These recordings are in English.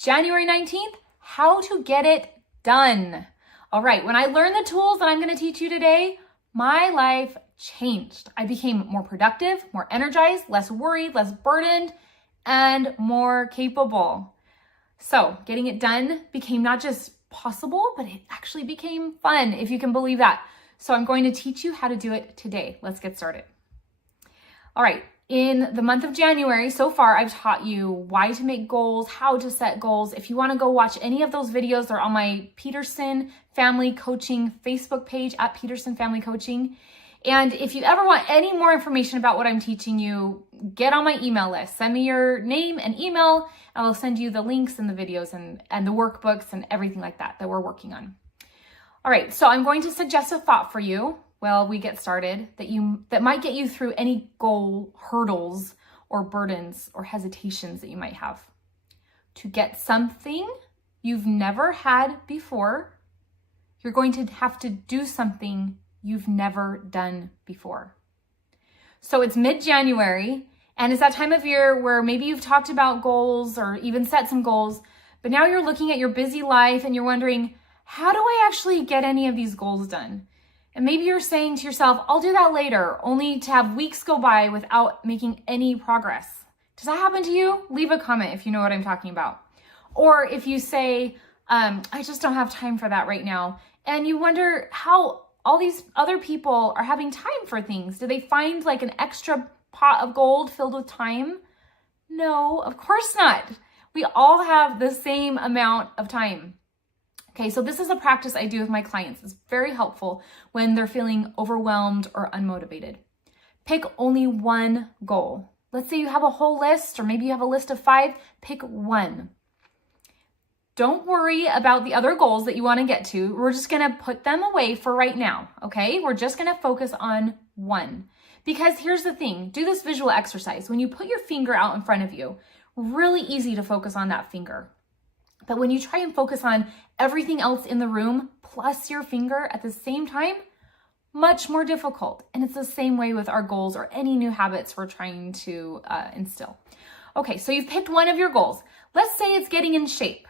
January 19th, how to get it done. All right, when I learned the tools that I'm going to teach you today, my life changed. I became more productive, more energized, less worried, less burdened, and more capable. So getting it done became not just possible, but it actually became fun, if you can believe that. So I'm going to teach you how to do it today. Let's get started. All right, in the month of January, so far, I've taught you why to make goals, how to set goals. If you want to go watch any of those videos, they're on my Peterson Family Coaching Facebook page at Peterson Family Coaching. And if you ever want any more information about what I'm teaching you, get on my email list. Send me your name and email, and I'll send you the links and the videos and the workbooks and everything like that we're working on. All right, so I'm going to suggest a thought for you while we get started that might get you through any goal hurdles or burdens or hesitations that you might have. To get something you've never had before, you're going to have to do something you've never done before. So it's mid-January, and it's that time of year where maybe you've talked about goals or even set some goals, but now you're looking at your busy life and you're wondering, how do I actually get any of these goals done? And maybe you're saying to yourself, I'll do that later, only to have weeks go by without making any progress. Does that happen to you? Leave a comment if you know what I'm talking about. Or if you say, I just don't have time for that right now, and you wonder how all these other people are having time for things. Do they find like an extra pot of gold filled with time? No, of course not. We all have the same amount of time. Okay, so this is a practice I do with my clients. It's very helpful when they're feeling overwhelmed or unmotivated. Pick only one goal. Let's say you have a whole list, or maybe you have a list of 5, pick one. Don't worry about the other goals that you want to get to. We're just going to put them away for right now, okay? We're just going to focus on one. Because here's the thing, do this visual exercise. When you put your finger out in front of you, really easy to focus on that finger. But when you try and focus on everything else in the room plus your finger at the same time, much more difficult. And it's the same way with our goals or any new habits we're trying to instill. Okay, so you've picked one of your goals. Let's say it's getting in shape.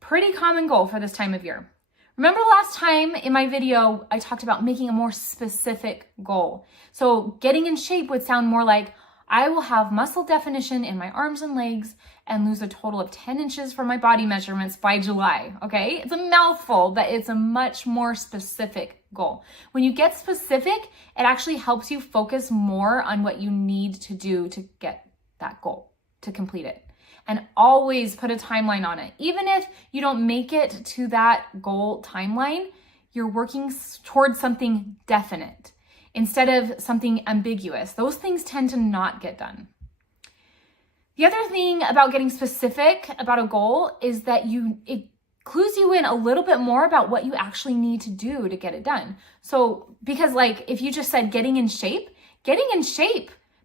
Pretty common goal for this time of year. Remember last time in my video, I talked about making a more specific goal. So getting in shape would sound more like, I will have muscle definition in my arms and legs and lose a total of 10 inches from my body measurements by July, okay? It's a mouthful, but it's a much more specific goal. When you get specific, it actually helps you focus more on what you need to do to get that goal, to complete it. And always put a timeline on it. Even if you don't make it to that goal timeline, you're working towards something definite instead of something ambiguous. Those things tend to not get done. The other thing about getting specific about a goal is that it clues you in a little bit more about what you actually need to do to get it done. So, because like if you just said getting in shape,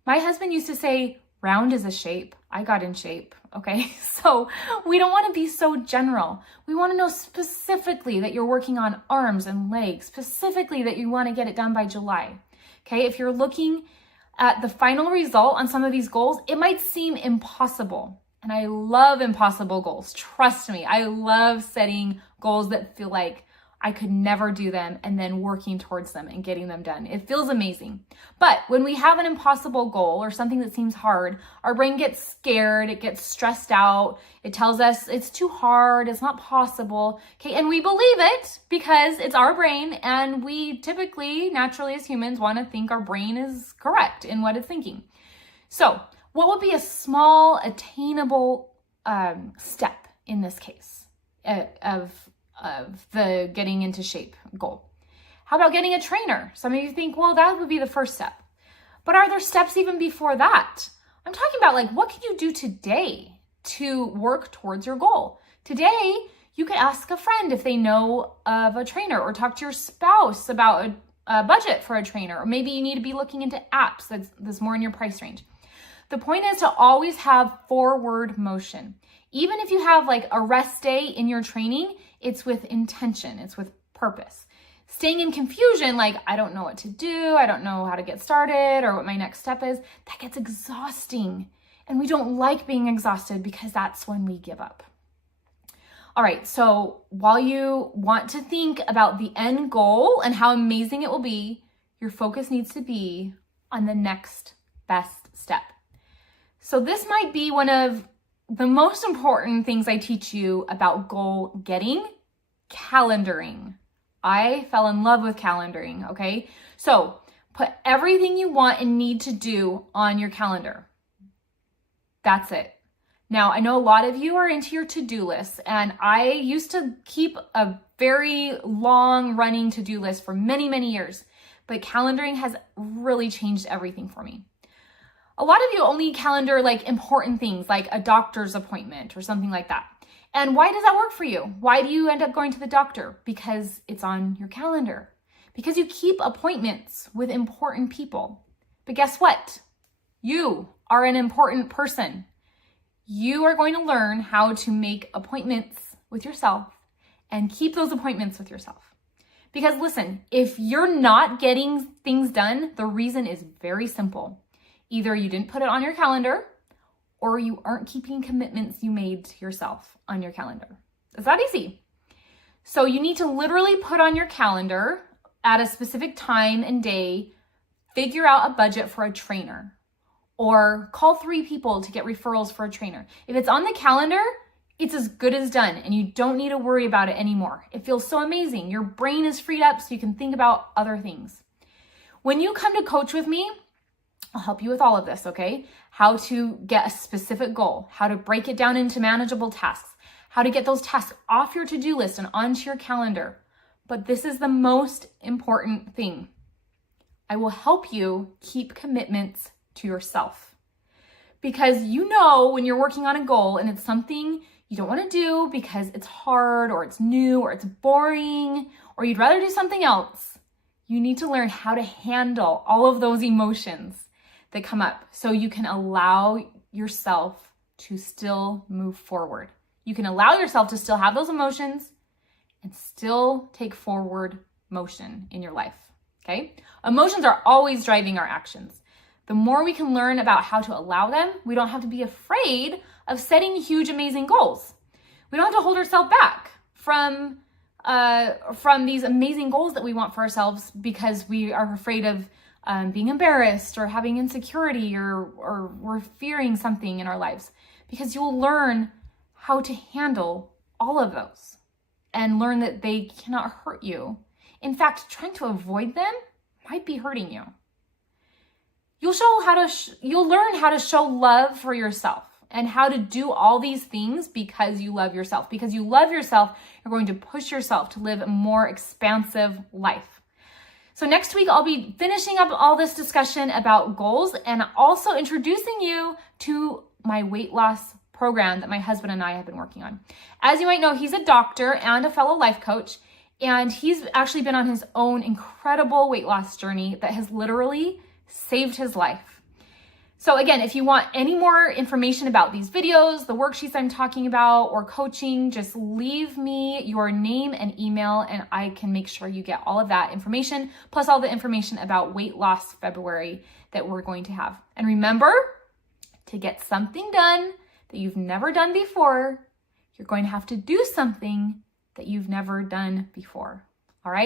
my husband used to say, round is a shape. I got in shape, okay? So we don't want to be so general. We want to know specifically that you're working on arms and legs, specifically that you want to get it done by July, okay? If you're looking at the final result on some of these goals, it might seem impossible. And I love impossible goals. Trust me, I love setting goals that feel like I could never do them and then working towards them and getting them done. It feels amazing. But when we have an impossible goal or something that seems hard, our brain gets scared, it gets stressed out. It tells us it's too hard, it's not possible. Okay, and we believe it because it's our brain, and we typically, naturally as humans, want to think our brain is correct in what it's thinking. So what would be a small, attainable step in this case of the getting into shape goal? How about getting a trainer? Some of you think, well, that would be the first step. But are there steps even before that? I'm talking about like, what can you do today to work towards your goal? Today, you could ask a friend if they know of a trainer, or talk to your spouse about a budget for a trainer, or maybe you need to be looking into apps that's more in your price range. The point is to always have forward motion. Even if you have like a rest day in your training, it's with intention, it's with purpose. Staying in confusion, like, I don't know what to do, I don't know how to get started or what my next step is, that gets exhausting. And we don't like being exhausted because that's when we give up. All right, so while you want to think about the end goal and how amazing it will be, your focus needs to be on the next best step. So this might be one of the most important things I teach you about goal getting: calendaring. I fell in love with calendaring, okay? So put everything you want and need to do on your calendar. That's it. Now, I know a lot of you are into your to-do lists, and I used to keep a very long running to-do list for many, many years, but calendaring has really changed everything for me. A lot of you only calendar like important things like a doctor's appointment or something like that. And why does that work for you? Why do you end up going to the doctor? Because it's on your calendar. Because you keep appointments with important people. But guess what? You are an important person. You are going to learn how to make appointments with yourself and keep those appointments with yourself. Because listen, if you're not getting things done, the reason is very simple. Either you didn't put it on your calendar, or you aren't keeping commitments you made to yourself on your calendar. It's that easy. So you need to literally put on your calendar at a specific time and day, figure out a budget for a trainer, or call 3 people to get referrals for a trainer. If it's on the calendar, it's as good as done, and you don't need to worry about it anymore. It feels so amazing. Your brain is freed up so you can think about other things. When you come to coach with me, I'll help you with all of this, okay? How to get a specific goal, how to break it down into manageable tasks, how to get those tasks off your to-do list and onto your calendar. But this is the most important thing. I will help you keep commitments to yourself. Because you know when you're working on a goal and it's something you don't want to do because it's hard or it's new or it's boring or you'd rather do something else, you need to learn how to handle all of those emotions that come up so you can allow yourself to still move forward. You can allow yourself to still have those emotions and still take forward motion in your life, okay? Emotions are always driving our actions. The more we can learn about how to allow them, we don't have to be afraid of setting huge, amazing goals. We don't have to hold ourselves back from these amazing goals that we want for ourselves because we are afraid of being embarrassed or having insecurity or we're fearing something in our lives, because you'll learn how to handle all of those and learn that they cannot hurt you. In fact, trying to avoid them might be hurting you. You'll learn how to show love for yourself and how to do all these things because you love yourself. Because you love yourself, you're going to push yourself to live a more expansive life. So next week, I'll be finishing up all this discussion about goals and also introducing you to my weight loss program that my husband and I have been working on. As you might know, he's a doctor and a fellow life coach, and he's actually been on his own incredible weight loss journey that has literally saved his life. So again, if you want any more information about these videos, the worksheets I'm talking about, or coaching, just leave me your name and email and I can make sure you get all of that information, plus all the information about Weight Loss February that we're going to have. And remember, to get something done that you've never done before, you're going to have to do something that you've never done before.